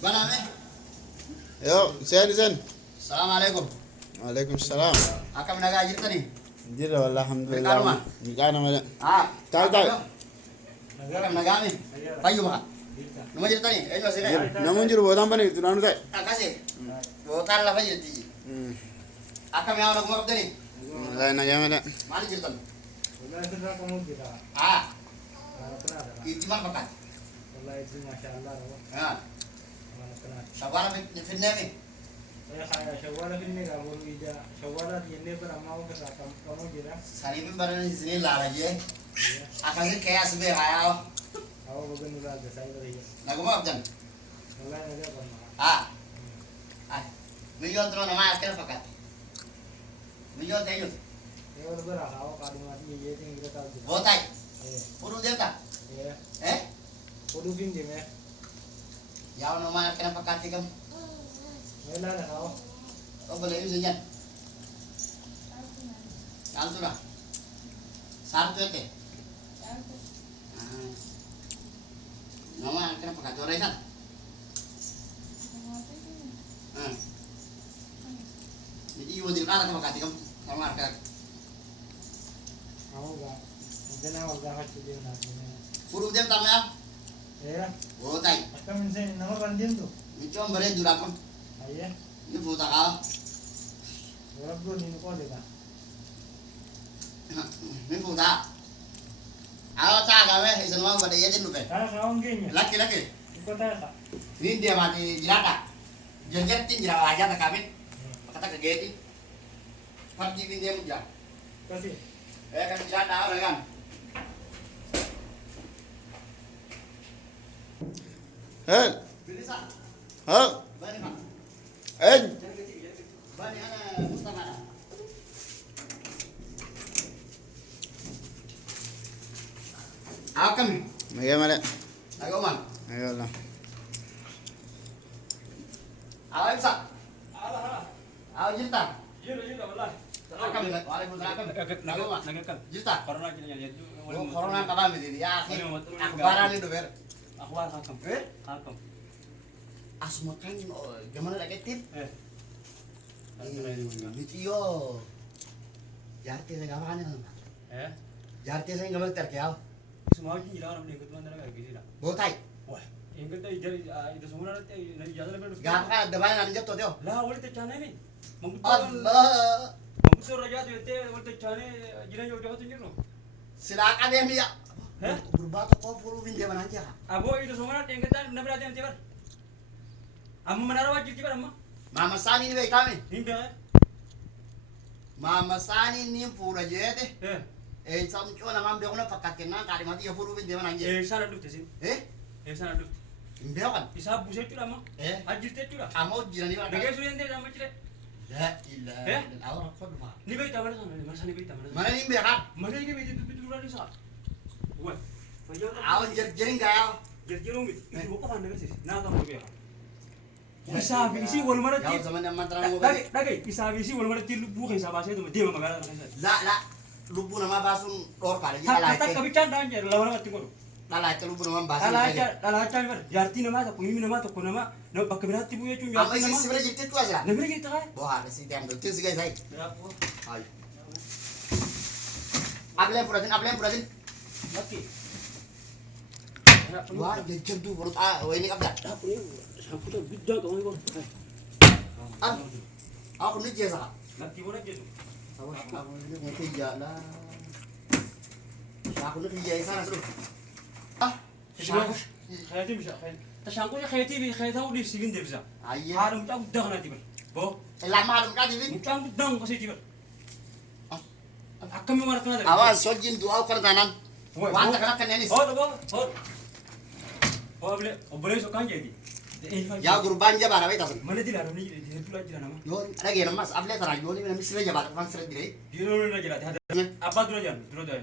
Bana me. Yo, sen. Assalamualaikum. Waalaikumsalam. Akam naga jirta ni. Jira wallah alhamdulillah. Mikana mala. Tai. Akam naga me. Payu ba. Numa jirta ni. Ayo sini. Namun jiro bodam bani tunanu tai. Akase. Botan la payu ti. Akam yaw na kumab dani. La na jamala. Mali jirta. Wallahi sedang kamu kita. Kenapa? Itiman bakat. Wallahi itu masyaallah. Shawara fitne me. Ya kaya shawala finne ga boru ija. Shawala yenne पर अमाओं के साथ kamu gira. Sani bin baran sini la raje. Akam ni kaya sebe haya. Awo बगन उला जैसा ही रही. Na kumab dan. Wallahi नजर करना. Million tro na ma akan bakat. Million tayo. ये और बरा आओ कादमाती ये दिन गिरा था. Botai. Puru devta. ये. Puru fin जे में. Yaw na ma akan bakat ikam. मेला रखाओ. Oh boleh itu saja. Kalau sudah. Satu itu. Nama kena pakai corai kan? Jadi ibu di mana kena pakai kamu? Kalau market. आओ गा. जना वाला हाथ चुके ना. Puru dia tamnya. ये. Oh tai. Akan mense nama banding tu. Micom beren jurakon. Aye. Ini buta kau. Orang tu ni kau lega. Ini buta. Awak cak kau eh, semua pada ia jenuh eh. Kalau kau mungkin. Laki. Ikut aja. Ini dia mati jelata. Jenjetin jerawat aja tak kami. Kata kegeti. Pergi ini dia muda. Kasih. Kan jelata orang kan. Hel. Pilih sah. Ha. Bani mak. En. Bani ana Mustafa. Awak kami. Magamala. Agoman. Ayo Allah. Awak bisa. Allah. Awak cinta. Jiro wallahi. Kami. Waalaikumsalam. Agoman. Nagakal. Cinta. Corona kini jadi. Oh, corona kami ini. Ya, akbaran itu ber. Akhbar hakam. Hakam. Asma kan gimana lagi tip? Video. Jarte saya gawa kan? Jarte saya gawa terkau. Semua ini jalan orang ikut mana lagi gini lah. Botai. Wah, yang kita itu semua nanti jalan lebih. Gawa kan depan nanti jatuh dia. Lah, awal itu cana ni. Allah. Mengusur raja tu itu awal itu cana jiran jauh jauh tu ni loh. Silakan ya Mia. Berubah kau follow video mana aja. Abo itu semua yang kita nak berada di mana? Amma mana rawat jadi mana? Mama Sani ni baik kami. Ini ber. Mama Sani ni pura jete. Sam cuma nama ambil orang pakai kena kari mati ya follow video mana aja. Sana dulu tesin. Sana dulu. Ambil kan? Isa buset tu lama. Ajir tu lah. Kamu jiran ni mana? Dekat sudah nanti lama cile. Ya ilah. Awak kau rumah. Ni baik tahu mana? Masa ni baik tahu mana? Mana ni ambil kan? Mana ni baik tu tu lagi sah. Wah. Awak jering kau. Jadi rumit. Itu apa kan sih? Nak tahu apa? Bisa bisi wal mana Kau ti. zaman yang mantra mau. Dagi bisa bisi wal mana ti lubu kaisa bahasa itu dia magala. La lubu nama basun or kali. Kata kabican dan jar lawan mati kono. Lala itu lubu nama basun. Lala aja ber. Jarti nama ta kunimi nama ta kunama. No bakabirati bu yetu Ama jarti isi nama. sebenarnya jadi itu aja. Nemre kita kan? Bohar si tiang tu sih guys ay. Berapa? Ay. Ablen purasin. Laki. Wah, jujur tu perut ini apa? Apa ni? Aku dah bidda kau ni kau. Aku ni jasa. Laki mana je tu? Aku ni mesti jalan. Aku ni jasa terus. Khayati bisa. Tashangku ya khayati tahu di sini dia bisa. Ayah. Harum tak dah nanti ber. Bo. Lama harum kan ini? Mucang dang kasi ber. Akam yang mana kena? Awas sojin doa kertanan. Wanta kena kan ini. Oh boleh sokan jadi. Ya guru banja bara wei tasun. Mana di lalu ni tu lagi nama. Yo lagi nama able tara yo ni nama sila jabat kan sila dire. Di lalu lagi lah. Apa tu aja? Tu aja.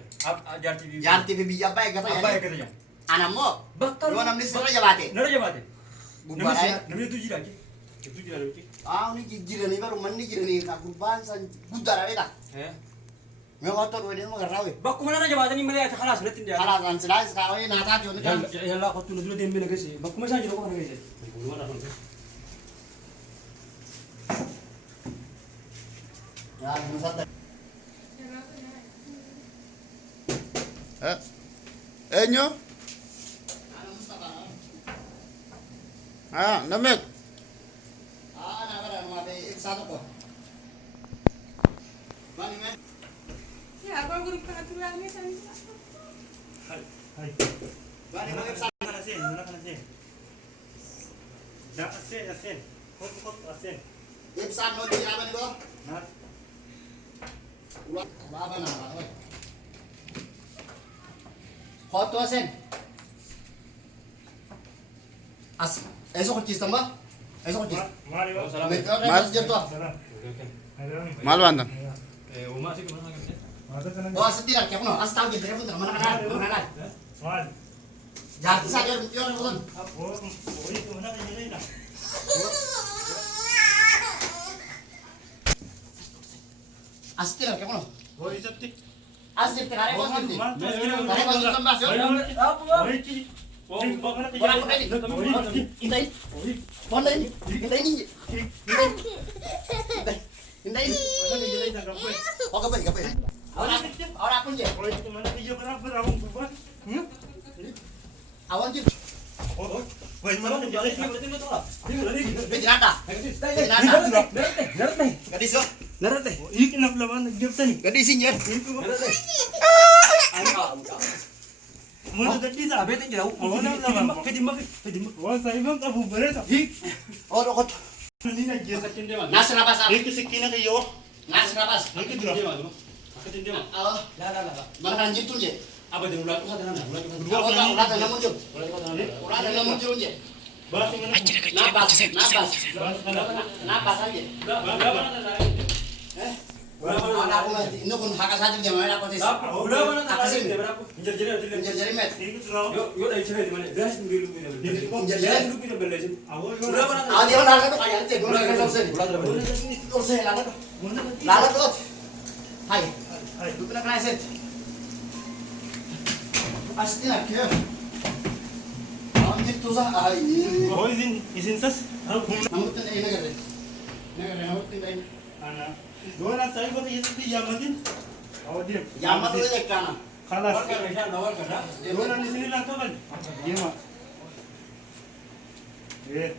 Jar TV. Jar TV bija apa ya kata ya? Apa ya kata ya? Anamo. Bakal. Yo nama sila jabate. Nara jabate. Gubara. Namanya tu lagi. Tu lagi. Ah ni jiran ni baru mandi jiran ni ka gurban san gudara wei ta. May otot wala mo garaw eh. Bakku mana aja badan ini melihat kelas lihat dia. Kala kan sila sa kawin nata yun kan. Ya lah kau tuh dulu dia bilang guys. Bakku mana aja kau guys. Bulu mana pun. Ya, musat. Enyo? Namit. Nakara mga satu ko. Bani men. Ya, aku guru peraturannya tadi. Hai. Bani mga satu. Mana asin. Dah asin. Kot asin. Ipsan mo di aman ko. Nah, Ulat baba na ba? Foto asen. Eso ko chis tamba? Eso ko chis. mari ba. Mas jer to. Salam. Mal banda. Uma sih kemana kan? Mata kana. Oh, asetirak kaya no. Asta gi telepon mana kana? Mana? Mal. Jar sa jer yo na bon. Oh, itu mana kaya na. Asetirak kaya no. Oh, isapti. Astir tekare bon Mal. din. Kare bon tamba yo. Oh, iki. Oh, bakana Bon ako kay. Intay. Bon din. Intay ni. Intay. Oh, kapay. Ahora pun je. Oh, itu mana kaya beraber awang buat. Awan je. Oh, wah, mana kaya Bejata. Gadis ko. Narate. Oh, iki na lawan giftan. Gadisin je. Mana tadi sa? Abet aja. Oh, na lawan. Kedima. Wah, saya bang abu bereta. Oh, rokot. Ini na giftan. Akatin dia mah. Nas nabas. Iki sikina kayo. Nas nabas. Iki Dia dra. mah. Akatin dia mah. Oh, Lah. mana kan jitu je. Apa dia ulat kata nana? Ulat kata. Ulah dah namun je. Ulat kata nana. Ulah dah namun je je. Bahas mana? Nabas. Bahas kana. Nabas aja. Berapa nana? Ada aku ini pun hak saja dia mana aku tis. Udah mana nana? Akasin. Berapa? Injer-injer. Jadi met. Iki dra. Yo dari cewek di mana? Belas dulu punya. Injer-injer. Dulu punya belajar. Awal Udah mana? Ah dia lalat tu kayak tu. Gua nak kau sini. Ulat berapa? Kau sini lalat. mana? Lalat tu. Hai. Hai. Lu kena kena set. Pasti nak ke. Anjir tu sah. Ai. Oh, izin sas. Namun tu ini negara. Negara namun tu ini. Ana. Dua nak saya kata itu Yamadin. Oh, dia. Yaman tu je kana. Kalas. Nawar kan? Dua nak di sini lang kan? Iya, Mak. Eh,